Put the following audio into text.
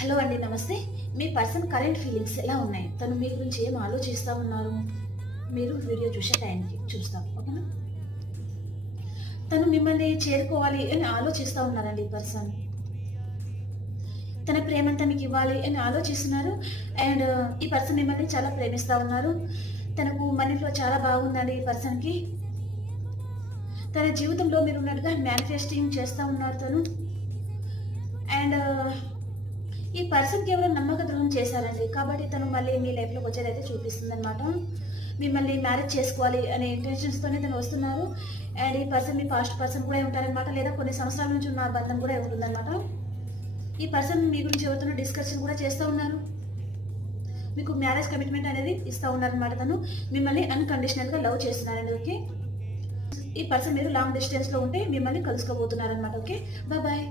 Hello అండి, నమస్తే. మీ person current feelings ఎలా ఉన్నాయి? తను మీ గురించి ఏం ఆలోచిస్తూ ఉన్నారు? మీరు వీడియో చూసే టైంకి చూస్తాం, ఓకేనా? తను మిమ్మల్ని చేరుకోవాలి అని ఆలోచిస్తూ ఉన్నారండి ఈ పర్సన్. తన ప్రేమంతా మీకు ఇవ్వాలి అని ఆలోచిస్తున్నారు. అండ్ ఈ పర్సన్ మిమ్మల్ని చాలా ప్రేమిస్తూ ఉన్నారు. తనకు మనీ ఫ్లో చాలా బాగుందండి ఈ పర్సన్కి. తన జీవితంలో మీరు ఉన్నట్టుగా మేనిఫెస్టింగ్ చేస్తూ ఉన్నారు తను. అండ్ ఈ పర్సన్కి ఎవరో నమ్మక ద్రోహం చేశారండి, కాబట్టి తను మళ్ళీ మీ లైఫ్లోకి వచ్చేదైతే చూపిస్తుంది అనమాట. మిమ్మల్ని మ్యారేజ్ చేసుకోవాలి అనే ఇంటెన్షన్స్తోనే తను వస్తున్నారు. అండ్ ఈ పర్సన్ మీ పాస్ట్ పర్సన్ కూడా ఉంటారనమాట, లేదా కొన్ని సంవత్సరాల నుంచి ఉన్న బంధం కూడా ఉంటుందన్నమాట. ఈ పర్సన్ మీ గురించి ఎవరితోనో డిస్కషన్ కూడా చేస్తూ ఉన్నారు. మీకు మ్యారేజ్ కమిట్మెంట్ అనేది ఇస్తూ ఉన్నారనమాట. తను మిమ్మల్ని అన్కండిషనల్గా లవ్ చేస్తున్నారండి, ఓకే? ఈ పర్సన్ మీరు లాంగ్ డిస్టెన్స్లో ఉంటే మిమ్మల్ని కలుసుకోబోతున్నారనమాట, ఓకే? బాయ్.